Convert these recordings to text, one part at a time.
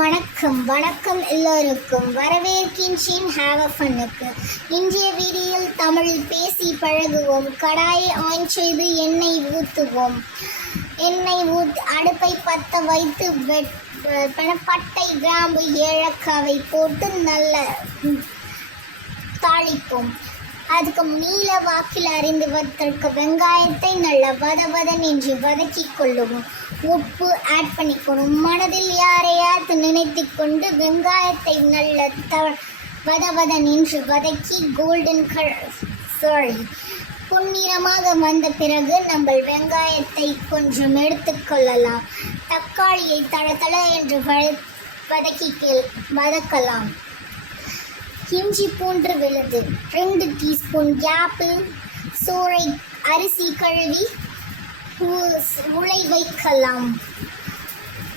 வணக்கம் வணக்கம் எல்லோருக்கும் வரவேற்கின்றேன் ஹேவ் அ ஃபன்னுக்கு. இன்றைய வீடியோவில் தமிழில் பேசி பழகுவோம். கடாயை ஆன் செய்து எண்ணெய் ஊற்றுவோம். அடுப்பை பற்ற வைத்து பட்டை கிராம்பு ஏலக்காவை போட்டு நல்ல தாளிப்போம். அதுக்கு நீல வாக்கில் அறிந்து வைத்திருக்க வெங்காயத்தை நல்ல வதவதன் என்று வதக்கி கொள்ளுவோம். உப்பு ஆட் பண்ணிக்கணும். மனதில் யாரையாவது நினைத்து கொண்டு வெங்காயத்தை நல்ல வதவதன் என்று வதக்கி பொன்னிறமாக வந்த பிறகு நம்ம வெங்காயத்தை கொஞ்சம் எடுத்துக்கொள்ளலாம். தக்காளியை தளதள என்று வதக்கலாம். இஞ்சி பூண்டு விழுது 2 டீஸ்பூன், ஆப்பிள் சோறை அரிசி கழுவி உலை வைக்கலாம்.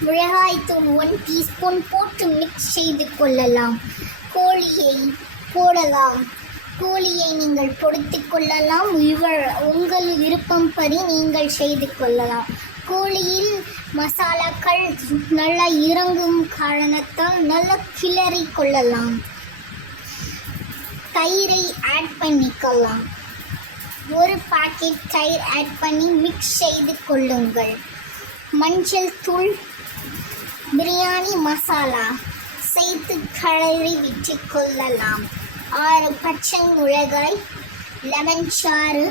மிளகாய்த்தூள் 1 டீஸ்பூன் போட்டு மிக்ஸ் செய்து கொள்ளலாம். கோழியை போடலாம். கோழியை நீங்கள் பொடித்து கொள்ளலாம். உங்கள் விருப்பம் படி நீங்கள் செய்து கொள்ளலாம். கோழியில் மசாலாக்கள் நல்லா இறங்கும் காரணத்தால் நல்லா கிளறி கொள்ளலாம். தயிரை ஆட் பண்ணிக்கலாம். 1 பாக்கெட் தயிர் ஆட் பண்ணி மிக்ஸ் செய்து கொள்ளுங்கள். மஞ்சள் தூள், பிரியாணி மசாலா சேர்த்து கலரி விட்டு கொள்ளலாம். 6 பச்சை மிளகாய், லெமன் சாறு,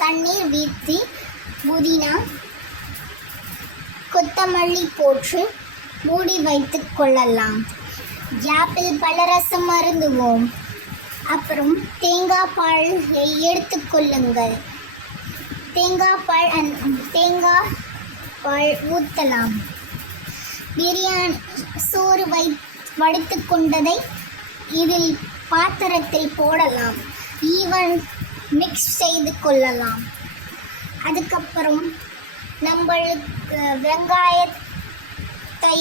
தண்ணீர் வீத்தி புதினா கொத்தமல்லி போட்டு மூடி வைத்து கொள்ளலாம். ஆப்பிள் பழரசம் அருந்துவோம். அப்புறம் தேங்காய் பாலை எடுத்துக்கொள்ளுங்கள். தேங்காய் பால் ஊற்றலாம். பிரியாணி சோறு வடித்து கொண்டதை இதில் பாத்திரத்தில் போடலாம். மிக்ஸ் செய்து கொள்ளலாம். அதுக்கப்புறம் நம்மளுக்கு வெங்காயத்தை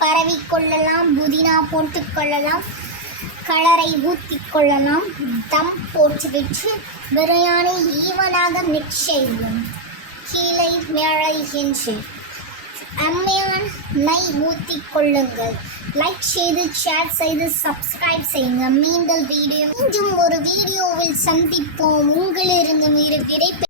பரவிக்கொள்ளலாம். புதினா போட்டுக்கொள்ளலாம். கலரை ஊற்றி கொள்ளலாம். தம் போட்டுவிட்டு பிரியாணி ஈவனாக மிக்ஸ் செய்வோம். கீழே மேலே என்று அம்மையான நெய் ஊற்றி கொள்ளுங்கள். லைக் செய்து ஷேர் செய்து சப்ஸ்கிரைப் செய்யுங்க. மீண்டும் ஒரு வீடியோவில் சந்திப்போம். உங்களிருந்து விடை